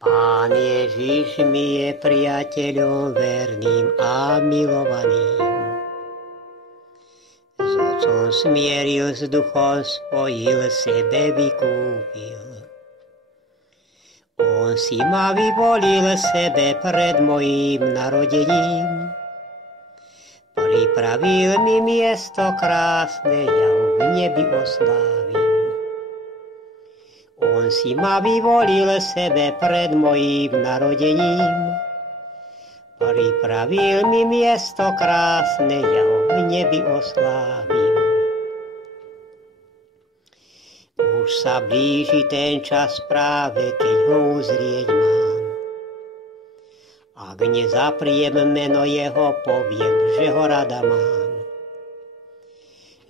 Pán Ježiš mi je priateľom verným a milovaným. S Otcom smieril, s Duchom spojil, sebe vykúpil. On si ma vyvolil sebe pred mojím narodením. Pripravil mi miesto krásne, ja ho v nebi oslávim. On si ma vyvolil sebe pred mojím narodením. Pripravil mi miesto krásne, ja ho v nebi oslávim. Už sa blíži ten čas práve, keď ho uzrieť mám. Ak nezapriem meno jeho, poviem, že ho rada mám.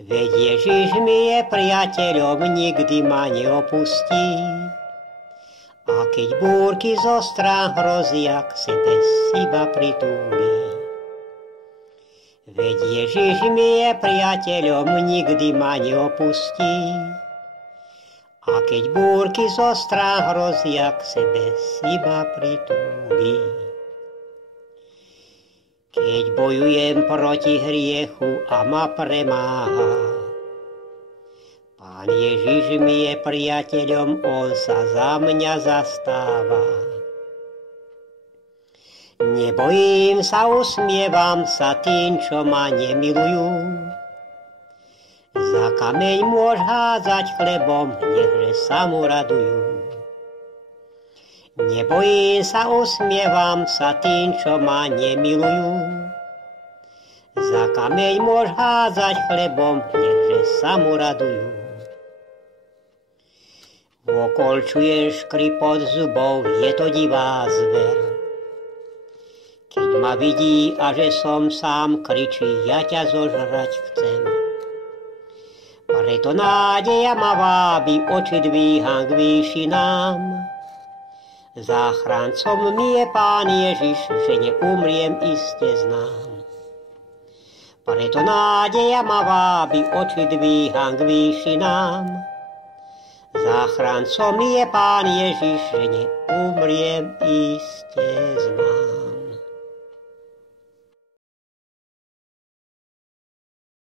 Veď Ježiš mi je priateľom, nikdy ma neopustí. A keď búrky zo strán hrozia, k sebe iba pritúli. Veď Ježiš mi je priateľom, nikdy ma neopustí. A keď búrky zo strán hrozia, k sebe iba pritúli. Keď bojujem proti hriechu a ma premáha, Pán Ježiš mi je priateľom, on sa za mňa zastáva. Nebojím sa, usmievam sa tým, čo ma nemilujú. Za kameň môž hádzať chlebom, nechže sa mu radujú. Nebojím sa, usmievam sa tým, čo ma nemilujú. Za kameň môž hádzať chlebom, nechže sa mu radujú. Vokol čujem škripot zubov, je to divá zver. Keď ma vidí a že som sám, kričí, ja ťa zožrať chcem. Preto nádeja ma vábi, oči dvíham k výšinám. Záchrancom mi je Pán Ježiš, že neumriem, iste znám. Preto nádeja ma vábi, oči dvíham k výšinám. Záchrancom mi je Pán Ježiš, že neumriem, iste znám.